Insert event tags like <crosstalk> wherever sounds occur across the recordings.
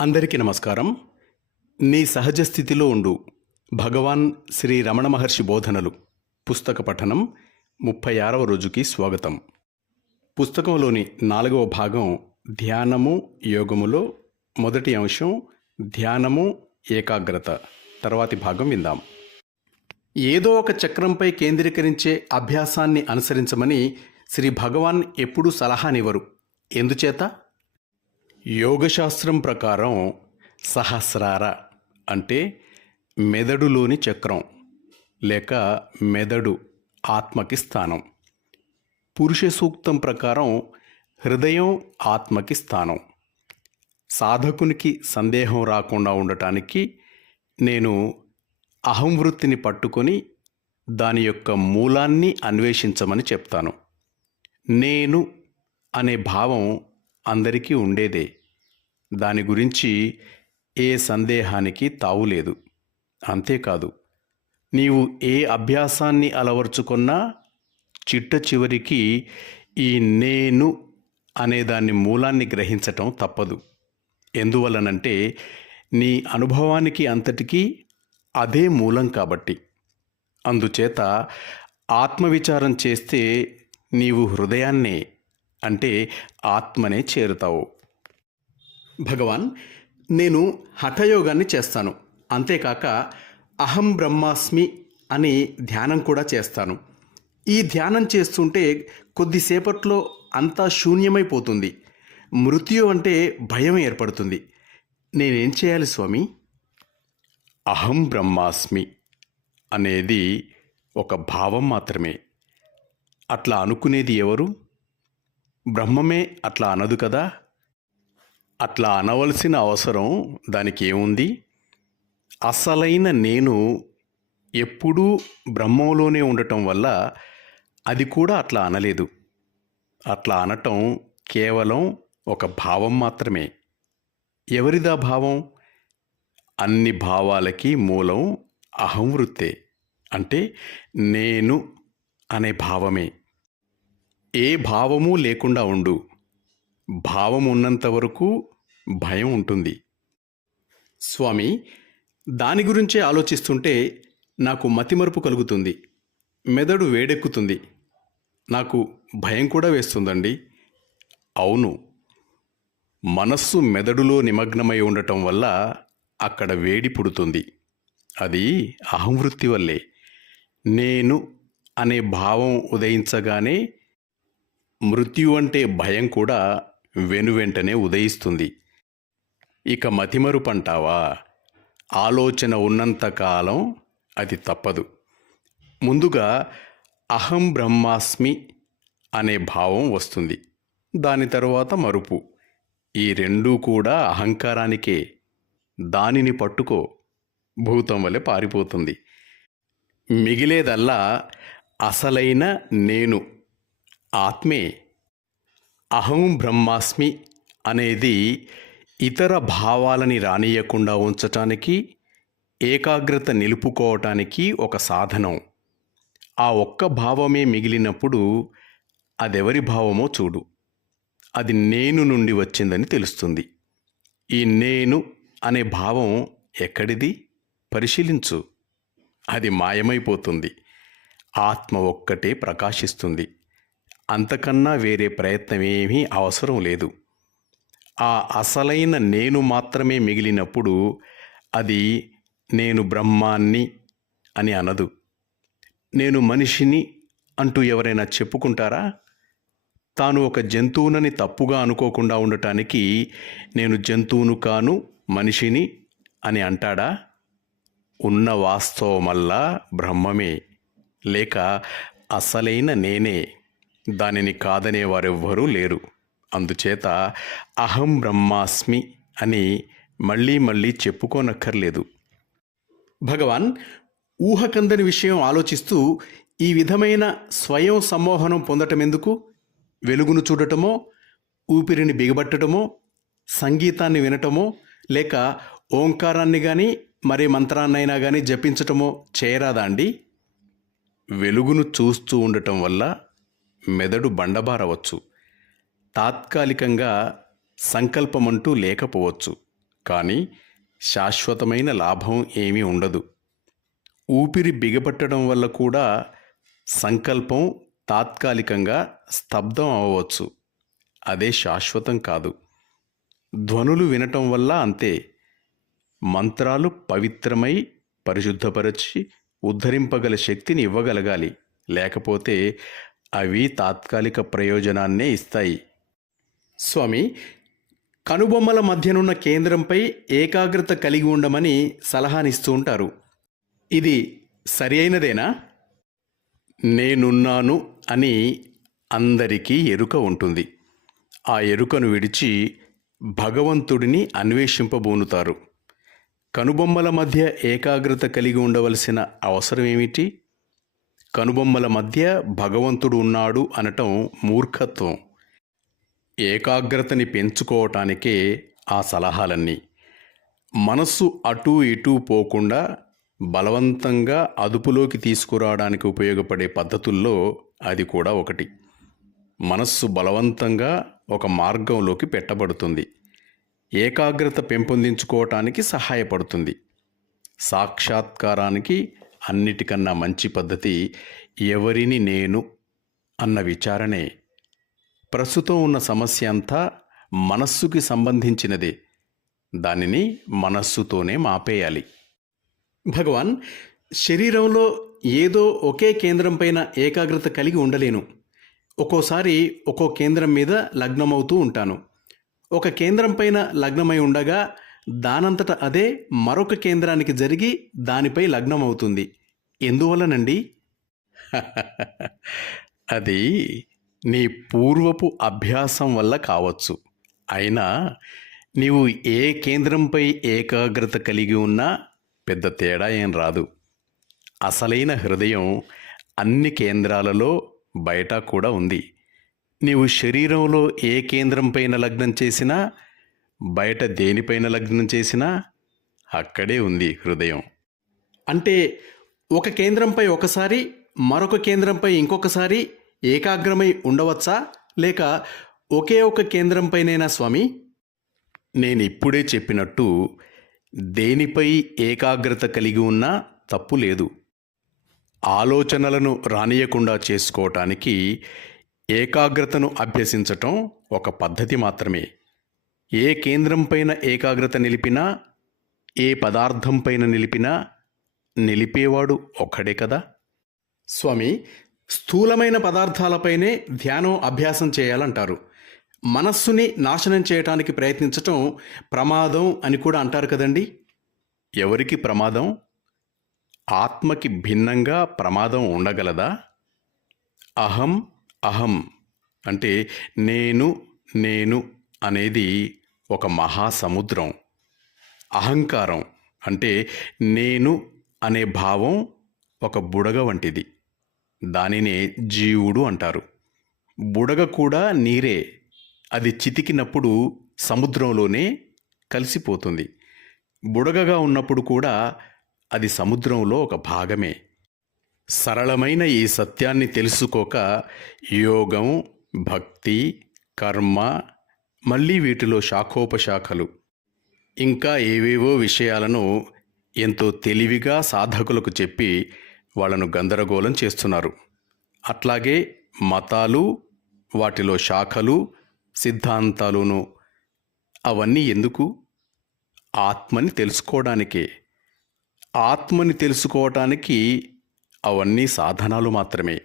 అందరికీ నమస్కారం. నీ సహజ స్థితిలో ఉండు. భగవాన్ శ్రీ రమణ మహర్షి బోధనలు. పుస్తక పఠనం ముప్పై ఆరవ రోజుకి స్వాగతం. పుస్తకంలోని నాలుగవ భాగం ధ్యానము యోగములో మొదటి అంశం ధ్యానము ఏకాగ్రత. తర్వాతి భాగం విందాం. ఏదో ఒక చక్రంపై కేంద్రీకరించే అభ్యాసాన్ని అనుసరించమని శ్రీ భగవాన్ ఎప్పుడూ సలహానివ్వరు. ఎందుచేత? యోగశాస్త్రం ప్రకారం సహస్రార అంటే మెదడులోని చక్రం లేక మెదడు ఆత్మకి స్థానం. పురుష సూక్తం ప్రకారం హృదయం ఆత్మకి స్థానం. సాధకునికి సందేహం రాకుండా ఉండటానికి నేను అహం వృత్తిని పట్టుకొని దాని యొక్క మూలాన్ని అన్వేషించమని చెప్తాను. నేను అనే భావం అందరికీ ఉండేదే. దాని గురించి ఏ సందేహానికి తావులేదు అంతేకాదు నీవు ఏ అభ్యాసాన్ని అలవర్చుకున్నా చిట్ట చివరికి ఈ నేను అనేదాని మూలాన్ని గ్రహించటం తప్పదు. ఎందువలనంటే నీ అనుభవానికి అంతటికీ అదే మూలం కాబట్టి. అందుచేత ఆత్మవిచారం చేస్తే నీవు హృదయాన్నే అంటే ఆత్మనే చేరుతావు. భగవాన్ నేను హఠయోగాన్ని చేస్తాను. అంతేకాక అహం బ్రహ్మాస్మి అని ధ్యానం కూడా చేస్తాను. ఈ ధ్యానం చేస్తుంటే కొద్దిసేపట్లో అంతా శూన్యమైపోతుంది. మృత్యు అంటే భయం ఏర్పడుతుంది. నేనేం చేయాలి స్వామి? అహం బ్రహ్మాస్మి అనేది ఒక భావం మాత్రమే. అట్లా అనుకునేది ఎవరు? బ్రహ్మమే అట్లా అనదు కదా? అట్లా అనవలసిన అవసరం దానికి ఏముంది అసలైన నేను ఎప్పుడూ బ్రహ్మంలోనే ఉండటం వల్ల అది కూడా అట్లా అనలేదు. అట్లా అనటం కేవలం ఒక భావం మాత్రమే. ఎవరిదా భావం? అన్ని భావాలకి మూలం అహం వృత్తే అంటే నేను అనే భావమే. ఏ భావము లేకుండా ఉండు. భావం ఉన్నంత వరకు భయం ఉంటుంది. స్వామి దాని గురించే ఆలోచిస్తుంటే నాకు మతిమరుపు కలుగుతుంది. మెదడు వేడెక్కుతుంది. నాకు భయం కూడా వేస్తుందండి. అవును. మనస్సు మెదడులో నిమగ్నమై ఉండటం వల్ల అక్కడ వేడి పుడుతుంది. అది అహంవృత్తి వల్లే. నేను అనే భావం ఉదయించగానే మృత్యు అంటే భయం కూడా వెనువెంటనే ఉదయిస్తుంది. ఇక మతిమరుపంటావా ఆలోచన ఉన్నంతకాలం అది తప్పదు. ముందుగా అహం బ్రహ్మాస్మి అనే భావం వస్తుంది. దాని తరువాత మరుపు. ఈ రెండూ కూడా అహంకారానికే. దానిని పట్టుకో. భూతం వలె పారిపోతుంది. మిగిలేదల్లా అసలైన నేను. ఆత్మే అహం బ్రహ్మాస్మి అనేది ఇతర భావాలని రానియకుండా ఉంచటానికి ఏకాగ్రత నిలుపుకోవటానికి ఒక సాధనం. ఆ ఒక్క భావమే మిగిలినప్పుడు అదెవరి భావమో చూడు. అది నేను నుండి వచ్చిందని తెలుస్తుంది. ఈ నేను అనే భావం ఎక్కడిది? పరిశీలించు. అది మాయమైపోతుంది. ఆత్మ ఒక్కటే ప్రకాశిస్తుంది. అంతకన్నా వేరే ప్రయత్నమేమీ అవసరం లేదు. ఆ అసలైన నేను మాత్రమే మిగిలినప్పుడు అది నేను బ్రహ్మాన్ని అని అనదు. నేను మనిషిని అంటూ ఎవరైనా చెప్పుకుంటారా? తాను ఒక జంతువునని తప్పుగా అనుకోకుండా ఉండటానికి నేను జంతువును కాను మనిషిని అని అంటాడా? ఉన్న వాస్తవమల్లా బ్రహ్మమే. లేక అసలైన నేనే. దానిని కాదనే వారెవ్వరూ లేరు. అందుచేత అహం బ్రహ్మాస్మి అని మళ్ళీ మళ్ళీ చెప్పుకోనక్కర్లేదు. భగవాన్ ఊహకందని విషయం ఆలోచిస్తూ ఈ విధమైన స్వయం సమ్మోహనం పొందటం ఎందుకు వెలుగును చూడటమో ఊపిరిని బిగబట్టడమో సంగీతాన్ని వినటమో లేక ఓంకారాన్ని కానీ మరే మంత్రాన్నైనా కానీ జపించటమో చేయరాదా అండి? వెలుగును చూస్తూ ఉండటం వల్ల మెదడు బండబారవచ్చు. తాత్కాలికంగా సంకల్పమంటూ లేకపోవచ్చు. కానీ శాశ్వతమైన లాభం ఏమీ ఉండదు. ఊపిరి బిగపట్టడం వల్ల కూడా సంకల్పం తాత్కాలికంగా స్తబ్దం అవ్వవచ్చు అదే శాశ్వతం కాదు. ధ్వనులు వినటం వల్ల అంతే. మంత్రాలు పవిత్రమై పరిశుద్ధపరచి ఉద్ధరింపగల శక్తిని ఇవ్వగలగాలి. లేకపోతే అవి తాత్కాలిక ప్రయోజనాన్నే ఇస్తాయి. స్వామి కనుబొమ్మల మధ్యనున్న కేంద్రంపై ఏకాగ్రత కలిగి ఉండమని సలహానిస్తూ ఉంటారు. ఇది సరి అయినదేనా? నేనున్నాను అని అందరికీ ఎరుక ఉంటుంది. ఆ ఎరుకను విడిచి భగవంతుడిని అన్వేషింపబోనుతారు. కనుబొమ్మల మధ్య ఏకాగ్రత కలిగి ఉండవలసిన అవసరం ఏమిటి కనుబొమ్మల మధ్య భగవంతుడు ఉన్నాడు అనటం మూర్ఖత్వం. ఏకాగ్రతని పెంచుకోవటానికే ఆ సలహాలన్నీ. మనస్సు అటూ ఇటూ పోకుండా బలవంతంగా అదుపులోకి తీసుకురావడానికి ఉపయోగపడే పద్ధతుల్లో అది కూడా ఒకటి. మనస్సు బలవంతంగా ఒక మార్గంలోకి పెట్టబడుతుంది. ఏకాగ్రత పెంపొందించుకోవటానికి సహాయపడుతుంది. సాక్షాత్కారానికి అన్నిటికన్నా మంచి పద్ధతి ఎవరిని నేను అన్న విచారణే. ప్రస్తుతం ఉన్న సమస్య అంతా మనస్సుకి సంబంధించినదే. దానిని మనస్సుతోనే మాపేయాలి. భగవాన్ శరీరంలో ఏదో ఒకే కేంద్రం పైన ఏకాగ్రత కలిగి ఉండలేను. ఒక్కోసారి ఒక్కో కేంద్రం మీద లగ్నమవుతూ ఉంటాను. ఒక కేంద్రం పైన లగ్నమై ఉండగా దానంతట అదే మరొక కేంద్రానికి జరిగి దానిపై లగ్నమవుతుంది ఎందువలనండి? <laughs> అది నీ పూర్వపు అభ్యాసం వల్ల కావచ్చు. అయినా నీవు ఏ కేంద్రంపై ఏకాగ్రత కలిగి ఉన్నా పెద్ద తేడా ఏం రాదు. అసలైన హృదయం అన్ని కేంద్రాలలో బయట కూడా ఉంది. నీవు శరీరంలో ఏ కేంద్రంపైన లగ్నం చేసినా బయట దేనిపైన లగ్నం చేసినా అక్కడే ఉంది హృదయం. అంటే ఒక కేంద్రంపై ఒకసారి మరొక కేంద్రంపై ఇంకొకసారి ఏకాగ్రమై ఉండవచ్చా? లేక ఒకే ఒక కేంద్రంపైనైనా స్వామి? నేను ఇప్పుడే చెప్పినట్టు దేనిపై ఏకాగ్రత కలిగి ఉన్నా తప్పు లేదు. ఆలోచనలను రానియకుండా చేసుకోవటానికి ఏకాగ్రతను అభ్యసించటం ఒక పద్ధతి మాత్రమే. ఏ కేంద్రంపైన ఏకాగ్రత నిలిపినా ఏ పదార్థంపైన నిలిపినా నిలిపేవాడు ఒక్కడే కదా? స్వామి స్థూలమైన పదార్థాలపైనే ధ్యానం అభ్యాసం చేయాలంటారు. మనస్సుని నాశనం చేయటానికి ప్రయత్నించటం ప్రమాదం అని కూడా అంటారు కదండి. ఎవరికి ప్రమాదం? ఆత్మకి భిన్నంగా ప్రమాదం ఉండగలదా? అహం అహం అంటే నేను నేను అనేది ఒక మహాసముద్రం. అహంకారం అంటే నేను అనే భావం ఒక బుడగ వంటిది. దానినే జీవుడు అంటారు. బుడగ కూడా నీరే. అది చితికినప్పుడు సముద్రంలోనే కలిసిపోతుంది. బుడగగా ఉన్నప్పుడు కూడా అది సముద్రంలో ఒక భాగమే. సరళమైన ఈ సత్యాన్ని తెలుసుకోక యోగం భక్తి కర్మ మళ్ళీ వీటిలో శాఖోపశాఖలు. ఇంకా ఏవేవో విషయాలను ఎంతో తెలివిగా సాధకులకు చెప్పి వాళ్ళను గందరగోళం చేస్తున్నారు. అట్లాగే మతాలు వాటిలో శాఖలు సిద్ధాంతాలును అవన్నీ ఎందుకు? ఆత్మని తెలుసుకోవడానికే. ఆత్మని తెలుసుకోవటానికి అవన్నీ సాధనాలు మాత్రమే.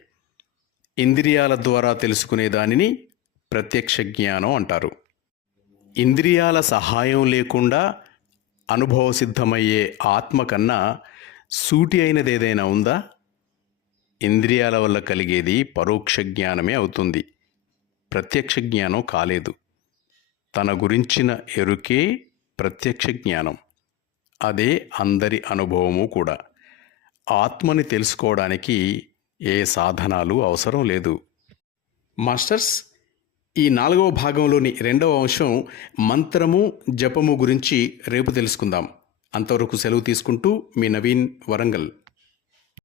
ఇంద్రియాల ద్వారా తెలుసుకునే దానిని ప్రత్యక్ష జ్ఞానం అంటారు. ఇంద్రియాల సహాయం లేకుండా అనుభవసిద్ధమయ్యే ఆత్మ కన్నా సూటి అయినది ఏదైనా ఉందా? ఇంద్రియాల వల్ల కలిగేది పరోక్ష జ్ఞానమే అవుతుంది. ప్రత్యక్ష జ్ఞానం కాలేదు. తన గురించిన ఎరుకే ప్రత్యక్ష జ్ఞానం. అదే అందరి అనుభవము కూడా. ఆత్మని తెలుసుకోవడానికి ఏ సాధనాలు అవసరం లేదు. మాస్టర్స్ ఈ నాలుగవ భాగంలోని రెండవ అంశం మంత్రము జపము గురించి రేపు తెలుసుకుందాం. అంతవరకు సెలవు తీసుకుంటూ మీ నవీన్ వరంగల్.